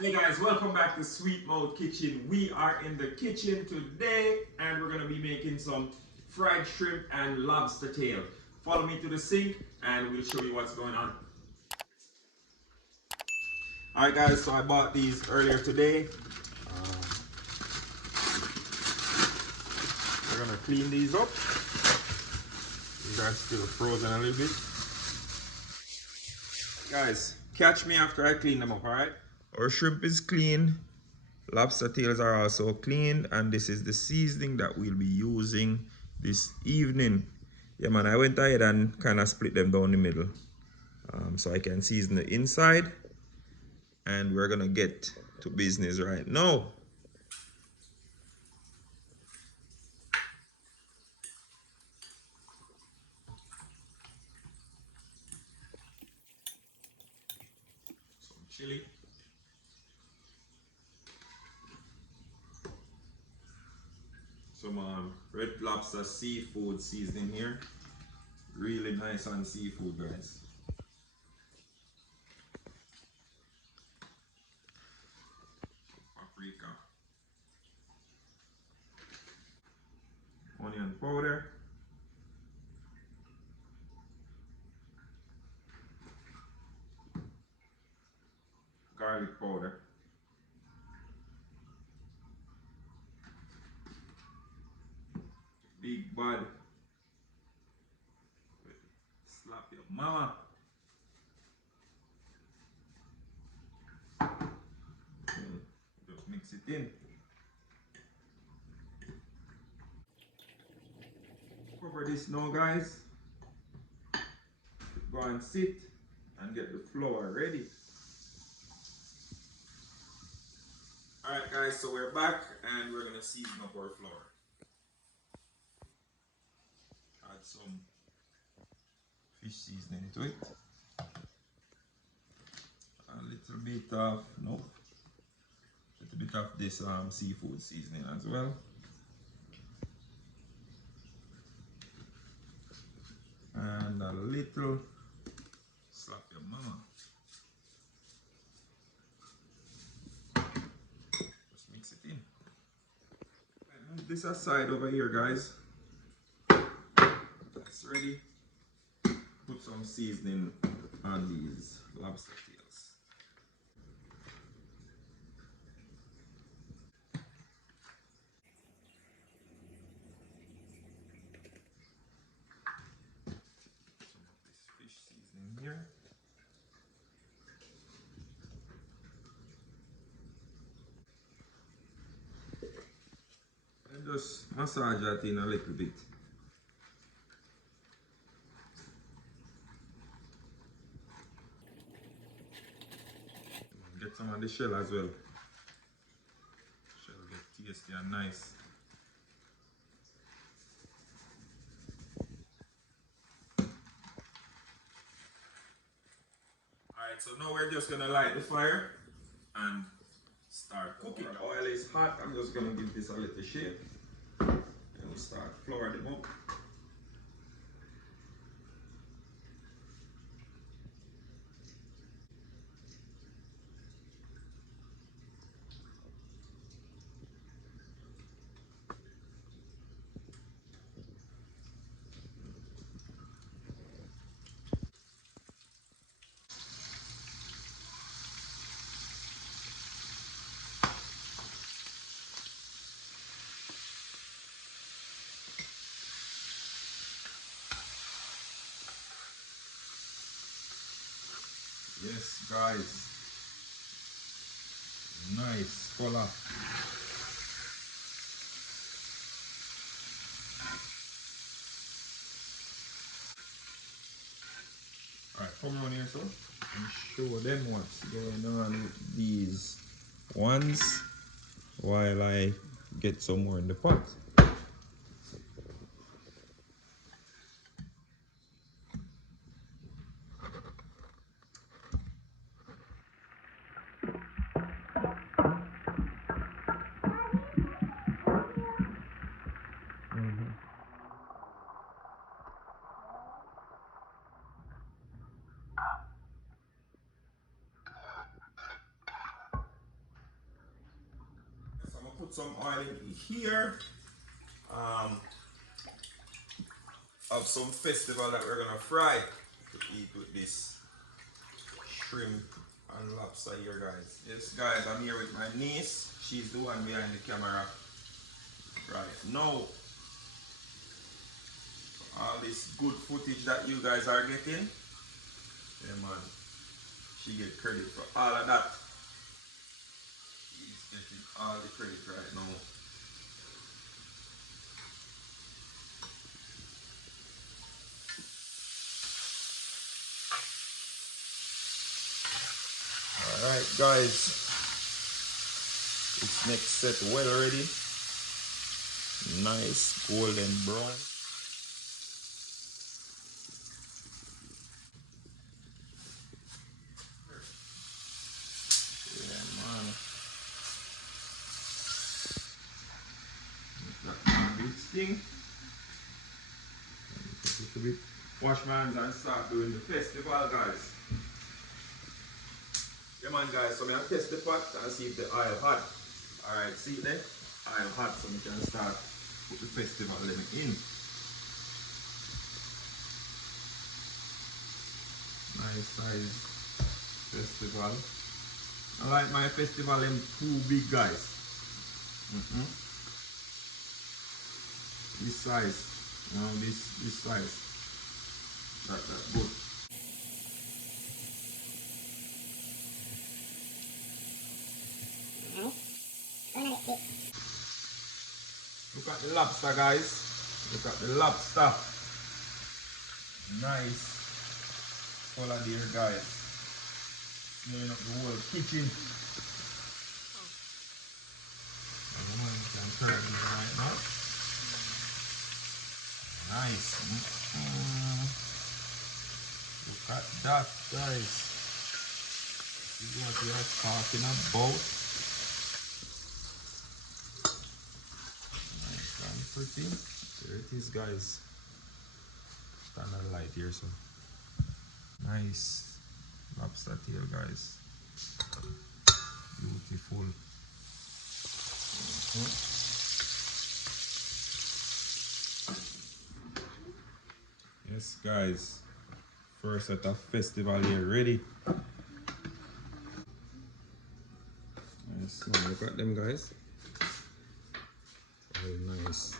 Hey guys, welcome back to Sweet Mouth Kitchen. We are in the kitchen today and we're going to be making some fried shrimp and lobster tail. Follow me to the sink and we'll show you what's going on. Alright guys, so I bought these earlier today. We're going to clean these up. These are still frozen a little bit. Guys, catch me after I clean them up, alright? Our shrimp is clean. Lobster tails are also cleaned, and this is the seasoning that we'll be using this evening. Yeah man, I went ahead and kind of split them down the middle so I can season the inside, and we're gonna get to business right now. Some chili, some red lobster seafood seasoning here. Really nice on seafood, guys. Paprika, onion powder, garlic powder, big bud, slap your mama. Just mix it in. Cover this now, guys. Go and sit and get the flour ready. Alright guys, so we're back and we're gonna season up our flour. Add some fish seasoning to it. A little bit of, nope, a little bit of this seafood seasoning as well. And a little slap your mama. Just mix it in. Move this aside over here, guys. That's ready. Put some seasoning on these lobster tails. Some of this fish seasoning here. And just massage that in a little bit. Get some of the shell as well. Shell get tasty and nice. Alright, so now we're just gonna light the fire and start cooking. The oil is hot, I'm just gonna give this a little shake. And we'll start flour them up. Yes, guys. Nice color. Alright, come on here, so. And show them what's going on with these ones while I get some more in the pot. put some oil in here. Of some festival that we're gonna fry to eat with this shrimp and lobster here, guys. Yes, guys, I'm here with my niece. She's the one behind the camera right now. All this good footage that you guys are getting, yeah, man. She get credit for all of that. She's getting all the credit right now. Alright guys, this next set well ready. Nice golden brown. Yeah man. That big sting. Wash my hands and start doing the festival, guys. Yeah man guys, so I'm gonna test the pot and see if the oil hot. Alright, see it there? Oil hot, so we can start put the festival lemon in. Nice size festival. I like my festival them too big, guys. This size, you know, this size. That good. Look at the lobster, guys. Look at the lobster. Nice color there, guys. Smelling up the whole kitchen. Can turn it right now. Nice. Look at that, guys. This is what we are talking about. Nice and pretty. There it is, guys. Stand a light here, so. Nice lobster tail, guys. Beautiful. Yes, guys. First set of festival here ready. Nice. Now look at them, guys. Very nice.